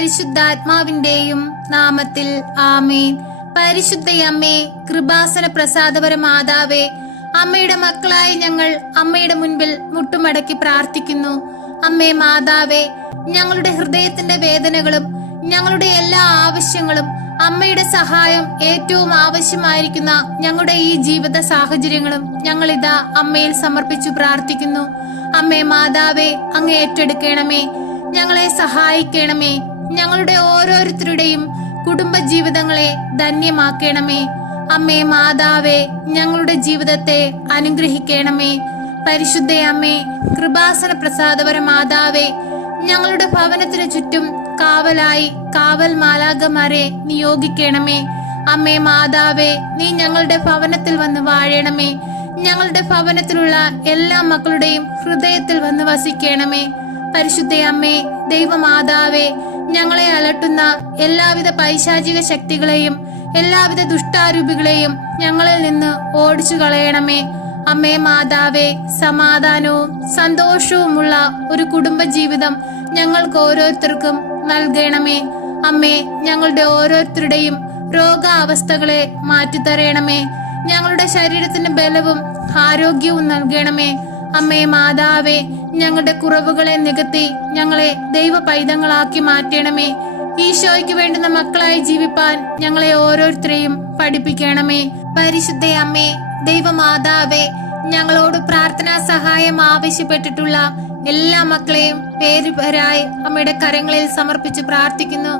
പരിശുദ്ധാത്മാവിന്റെയും നാമത്തിൽ ആമേൻ. പരിശുദ്ധയമ്മേ, കൃപാസന പ്രസാദപര മാതാവേ, അമ്മയുടെ മക്കളായി ഞങ്ങൾ അമ്മയുടെ മുൻപിൽ മുട്ടുമടക്കി പ്രാർത്ഥിക്കുന്നു. അമ്മേ മാതാവേ, ഞങ്ങളുടെ ഹൃദയത്തിന്റെ വേദനകളും ഞങ്ങളുടെ എല്ലാ ആവശ്യങ്ങളും അമ്മയുടെ സഹായം ഏറ്റവും ആവശ്യമായിരിക്കുന്ന ഞങ്ങളുടെ ഈ ജീവിത സാഹചര്യങ്ങളും ഞങ്ങളിതാ അമ്മയിൽ സമർപ്പിച്ചു പ്രാർത്ഥിക്കുന്നു. അമ്മേ മാതാവേ, അങ്ങ് ഏറ്റെടുക്കണമേ, ഞങ്ങളെ സഹായിക്കണമേ. ഞങ്ങളുടെ ഓരോരുത്തരുടെയും കുടുംബ ജീവിതങ്ങളെ ധന്യമാക്കണമേ. അമ്മേ മാതാവേ, ഞങ്ങളുടെ ജീവിതത്തെ അനുഗ്രഹിക്കണമേ. പരിശുദ്ധ അമ്മേ, കൃപാസന പ്രസാദപര മാതാവേ, ഞങ്ങളുടെ ഭവനത്തിനു ചുറ്റും കാവലായി കാവൽ മാലാഖമാരെ നിയോഗിക്കണമേ. അമ്മേ മാതാവേ, നീ ഞങ്ങളുടെ ഭവനത്തിൽ വന്ന് വാഴണമേ. ഞങ്ങളുടെ ഭവനത്തിലുള്ള എല്ലാ മക്കളുടെയും ഹൃദയത്തിൽ വന്ന് വസിക്കണമേ. പരിശുദ്ധ അമ്മേ, ദൈവമാതാവേ, ഞങ്ങളെ അലട്ടുന്ന എല്ലാവിധ പൈശാചിക ശക്തികളെയും എല്ലാവിധ ദുഷ്ടാരൂപികളെയും ഞങ്ങളിൽ നിന്ന് ഓടിച്ചു കളയണമേ. അമ്മേ മാതാവേ, സമാധാനവും സന്തോഷവുമുള്ള ഒരു കുടുംബ ജീവിതം ഞങ്ങൾക്ക് ഓരോരുത്തർക്കും നൽകണമേ. അമ്മേ, ഞങ്ങളുടെ ഓരോരുത്തരുടെയും രോഗാവസ്ഥകളെ മാറ്റിത്തരയണമേ. ഞങ്ങളുടെ ശരീരത്തിന് ബലവും ആരോഗ്യവും നൽകണമേ. അമ്മേ മാതാവേ, ഞങ്ങളുടെ കുറവുകളെ നികത്തി ഞങ്ങളെ ദൈവ പൈതങ്ങളാക്കി മാറ്റണമേ. ഈശോയ്ക്ക് വേണ്ടുന്ന മക്കളായി ജീവിപ്പാൻ ഞങ്ങളെ ഓരോരുത്തരെയും പഠിപ്പിക്കണമേ. പരിശുദ്ധ അമ്മേ, ദൈവമാതാവേ, ഞങ്ങളോട് പ്രാർത്ഥനാ സഹായം ആവശ്യപ്പെട്ടിട്ടുള്ള എല്ലാ മക്കളെയും പേരുപേരായി അമ്മയുടെ കരങ്ങളിൽ സമർപ്പിച്ച് പ്രാർത്ഥിക്കുന്നു.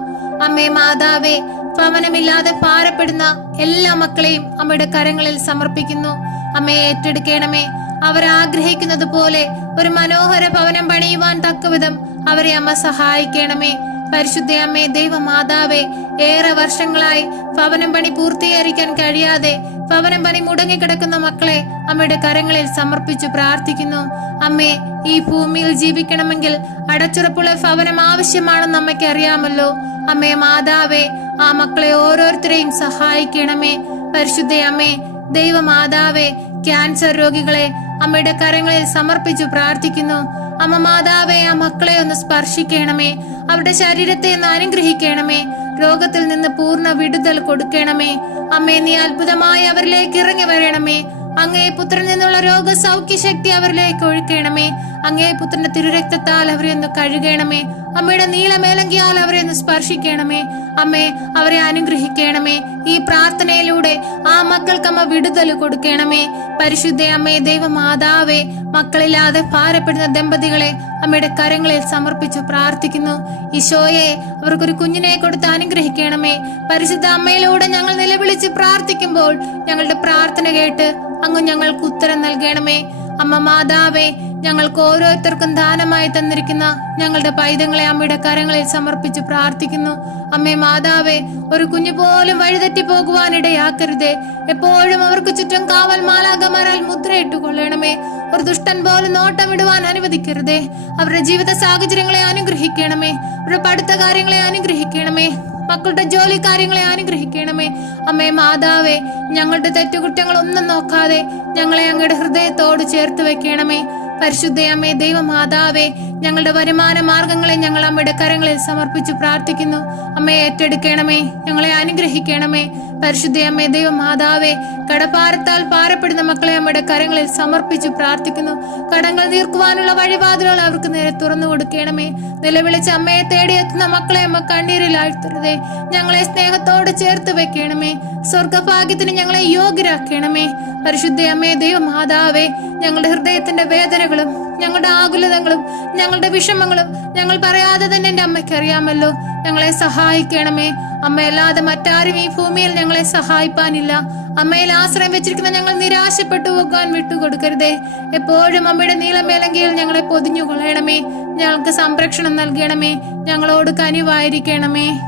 അമ്മേ മാതാവേ, ഭവനമില്ലാതെ ഭാരപ്പെടുന്ന എല്ലാ മക്കളെയും അമ്മയുടെ കരങ്ങളിൽ സമർപ്പിക്കുന്നു. അമ്മയെ ഏറ്റെടുക്കണമേ. അവർ ആഗ്രഹിക്കുന്നത് പോലെ ഒരു മനോഹര ഭവനം പണിയുവാൻ തക്കവിധം അവരെ അമ്മ സഹായിക്കണമേ. പരിശുദ്ധ അമ്മേ, ദൈവമാതാവേ, ഏറെ വർഷങ്ങളായി ഭവനം പണി പൂർത്തീകരിക്കാൻ കഴിയാതെ ഭവനം പണി മുടങ്ങിക്കിടക്കുന്ന മക്കളെ അമ്മയുടെ കരങ്ങളിൽ സമർപ്പിച്ചു പ്രാർത്ഥിക്കുന്നു. അമ്മേ, ഈ ഭൂമിയിൽ ജീവിക്കണമെങ്കിൽ അടച്ചുറപ്പുള്ള ഭവനം ആവശ്യമാണെന്ന് അമ്മയ്ക്ക് അറിയാമല്ലോ. അമ്മേ മാതാവേ, ആ മക്കളെ ഓരോരുത്തരെയും സഹായിക്കണമേ. പരിശുദ്ധ അമ്മേ, ദൈവമാതാവേ, ക്യാൻസർ രോഗികളെ അമ്മയുടെ കരങ്ങളിൽ സമർപ്പിച്ചു പ്രാർത്ഥിക്കുന്നു. അമ്മ മാതാവേ, ആ മക്കളെ ഒന്ന് സ്പർശിക്കണമേ. അവരുടെ ശരീരത്തെ ഒന്ന് അനുഗ്രഹിക്കണമേ. രോഗത്തിൽ നിന്ന് പൂർണ്ണ വിടുതൽ കൊടുക്കണമേ. അമ്മേ, നീ അത്ഭുതമായി അവരിലേക്ക് ഇറങ്ങി വരണമേ. അങ്ങേ പുത്രനിൽ നിന്നുള്ള രോഗസൗഖ്യ ശക്തി അവരിലേക്ക് ഒഴുക്കണമേ. അങ്ങേ പുത്രന്റെ തിരുരക്തത്താൽ അവരെ ഒന്ന് കഴുകണമേ. അമ്മയുടെ നീളമേലങ്കിയാൽ അവരെ ഒന്ന് സ്പർശിക്കണമേ. അമ്മേ, അവരെ അനുഗ്രഹിക്കണമേ. ഈ പ്രാർത്ഥനയിലൂടെ ആ മക്കൾക്ക് അമ്മ വിടുതൽ കൊടുക്കണമേ. പരിശുദ്ധ അമ്മേ, ദൈവമാതാവേ, മക്കളില്ലാതെ ഭാരപ്പെടുന്ന ദമ്പതികളെ അമ്മയുടെ കരങ്ങളിൽ സമർപ്പിച്ചു പ്രാർത്ഥിക്കുന്നു. ഈശോയെ, അവർക്കൊരു കുഞ്ഞിനെ കൊടുത്ത് അനുഗ്രഹിക്കണമേ. പരിശുദ്ധ അമ്മയിലൂടെ ഞങ്ങൾ നിലവിളിച്ച് പ്രാർത്ഥിക്കുമ്പോൾ ഞങ്ങളുടെ പ്രാർത്ഥന കേട്ട് അങ്ങ് ഞങ്ങൾക്ക് ഉത്തരം നൽകണമേ. അമ്മ മാതാവേ, ഞങ്ങൾക്ക് ഓരോരുത്തർക്കും ദാനമായി തന്നിരിക്കുന്ന ഞങ്ങളുടെ പൈതങ്ങളെ അമ്മയുടെ കരങ്ങളിൽ സമർപ്പിച്ച് പ്രാർത്ഥിക്കുന്നു. അമ്മേ മാതാവേ, ഒരു കുഞ്ഞു പോലും വഴിതെറ്റി പോകുവാനിടയാക്കരുതേ. എപ്പോഴും അവർക്ക് ചുറ്റും കാവൽ മാലാഖമാരാൽ മുദ്രയിട്ട് കൊള്ളണമേ. ഒരു ദുഷ്ടൻ പോലും നോട്ടമിടുവാൻ അനുവദിക്കരുതേ. അവരുടെ ജീവിത സാഹചര്യങ്ങളെ അനുഗ്രഹിക്കണമേ. അവരുടെ പഠിത്ത കാര്യങ്ങളെ അനുഗ്രഹിക്കണമേ. മക്കളുടെ ജോലി കാര്യങ്ങളെ അനുഗ്രഹിക്കണമേ. അമ്മേ മാതാവേ, ഞങ്ങളുടെ തെറ്റുകുറ്റങ്ങൾ ഒന്നും നോക്കാതെ ഞങ്ങളെ അങ്ങയുടെ ഹൃദയത്തോട് ചേർത്ത് വെക്കണമേ. പരിശുദ്ധ അമ്മേ, ദൈവമാതാവേ, ഞങ്ങളുടെ വരുമാന മാർഗങ്ങളെ ഞങ്ങൾ അമ്മയുടെ കരങ്ങളിൽ സമർപ്പിച്ചു പ്രാർത്ഥിക്കുന്നു. അമ്മയെ ഏറ്റെടുക്കണമേ. ഞങ്ങളെ അനുഗ്രഹിക്കണമേ. പരിശുദ്ധ അമ്മേ, ദൈവമാതാവേ, കടഭാരത്താൽ ഭാരപ്പെടുന്ന മക്കളെ അമ്മയുടെ കരങ്ങളിൽ സമർപ്പിച്ചു പ്രാർത്ഥിക്കുന്നു. കടങ്ങൾ തീർക്കുവാനുള്ള വഴിവാതിലുകൾ അവർക്ക് നേരെ തുറന്നു കൊടുക്കണമേ. നിലവിളിച്ച് അമ്മയെ തേടിയെത്തുന്ന മക്കളെ അമ്മ കണ്ണീരിലാഴ്ത്തരുതേ. ഞങ്ങളെ സ്നേഹത്തോട് ചേർത്ത് വെക്കണമേ. സ്വർഗഭാഗ്യത്തിന് ഞങ്ങളെ യോഗ്യരാക്കണമേ. പരിശുദ്ധ അമ്മേ, ദൈവമാതാവേ, ഞങ്ങളുടെ ഹൃദയത്തിന്റെ വേദനകളും ഞങ്ങളുടെ ആകുലതകളും ഞങ്ങളുടെ വിഷമങ്ങളും ഞങ്ങൾ പറയാതെ തന്നെ എന്റെ അമ്മയ്ക്ക് അറിയാമല്ലോ. ഞങ്ങളെ സഹായിക്കണമേ. അമ്മയല്ലാതെ മറ്റാരും ഈ ഭൂമിയിൽ ഞങ്ങളെ സഹായിപ്പാനില്ല. അമ്മയിൽ ആശ്രയം വെച്ചിരിക്കുന്ന ഞങ്ങൾ നിരാശപ്പെട്ടു പോകാൻ വിട്ടുകൊടുക്കരുതേ. എപ്പോഴും അമ്മയുടെ നീളമേലങ്കിയിൽ ഞങ്ങളെ പൊതിഞ്ഞു കൊള്ളണമേ. ഞങ്ങൾക്ക് സംരക്ഷണം നൽകണമേ. ഞങ്ങളോട് കനിവായിരിക്കണമേ.